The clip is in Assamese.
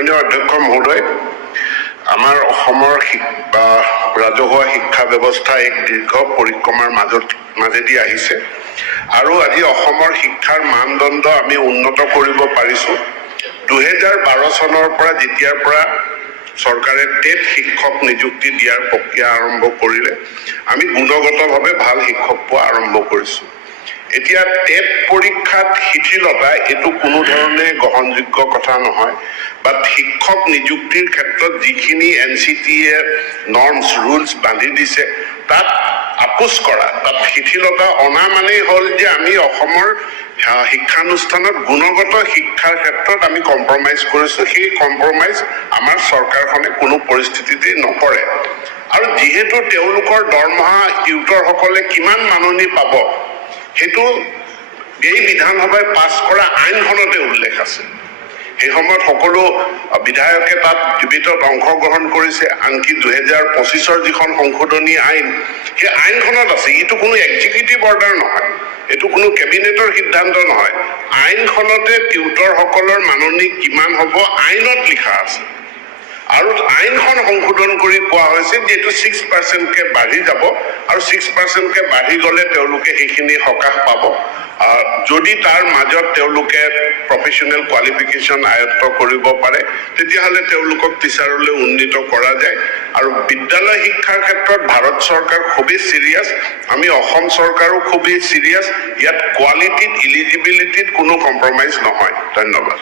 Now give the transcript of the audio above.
মাননীয় অধ্যক্ষ মহোদয়, আমাৰ অসমৰ ৰাজহুৱা শিক্ষা ব্যৱস্থা এক দীৰ্ঘ পৰিক্ৰমাৰ মাজেদি আহিছে আৰু আজি অসমৰ শিক্ষাৰ মানদণ্ড আমি উন্নত কৰিব পাৰিছোঁ। 2012 চনৰ পৰা যেতিয়াৰ পৰা চৰকাৰে টেট শিক্ষক নিযুক্তি দিয়াৰ প্ৰক্ৰিয়া আৰম্ভ কৰিলে আমি গুণগতভাৱে ভাল শিক্ষক পোৱা আৰম্ভ কৰিছোঁ। এতিয়া টেট পৰীক্ষাত শিথিলতা এইটো কোনো ধৰণে গ্ৰহণযোগ্য কথা নহয়, বাট শিক্ষক নিযুক্তিৰ ক্ষেত্ৰত যিখিনি NCTয়ে নৰ্মছ ৰুলছ বান্ধি দিছে তাত আপোচ কৰা, তাত শিথিলতা অনা মানেই হ'ল যে আমি অসমৰ শিক্ষানুষ্ঠানত গুণগত শিক্ষাৰ ক্ষেত্ৰত আমি কম্প্ৰমাইজ কৰিছোঁ। সেই কম্প্ৰমাইজ আমাৰ চৰকাৰখনে কোনো পৰিস্থিতিতে নকৰে। আৰু যিহেতু তেওঁলোকৰ দৰমহা টিউটৰসকলে কিমান মাননি পাব সেইটো এই বিধানসভাই পাছ কৰা আইনখনতে উল্লেখ আছে। সেই সময়ত সকলো বিধায়কে তাত ডিবেটত অংশগ্ৰহণ কৰিছে, আনকি 2025 যিখন সংশোধনী আইন সেই আইনখনত আছে। এইটো কোনো এক্সিকিউটিভ অৰ্ডাৰ নহয়, এইটো কোনো কেবিনেটৰ সিদ্ধান্ত নহয়, আইনখনতে টিউটৰসকলৰ মাননি কিমান হ'ব আইনত লিখা আছে। আৰু আইনখন সংশোধন কৰি কোৱা হৈছে যে এইটো 6%কে বাঢ়ি যাব আৰু 6%কে বাঢ়ি গ'লে তেওঁলোকে সেইখিনি সকাহ পাব যদি তাৰ মাজত তেওঁলোকে প্ৰফেশ্যনেল কোৱালিফিকেশ্যন আয়ত্ত কৰিব পাৰে, তেতিয়াহ'লে তেওঁলোকক টিচাৰলৈ উন্নীত কৰা যায়। আৰু বিদ্যালয় শিক্ষাৰ ক্ষেত্ৰত ভাৰত চৰকাৰ খুবেই চিৰিয়াছ, আমি অসম চৰকাৰো খুবেই চিৰিয়াছ। ইয়াত কোৱালিটিত ইলিজিবিলিটিত কোনো কম্প্ৰমাইজ নহয়। ধন্যবাদ।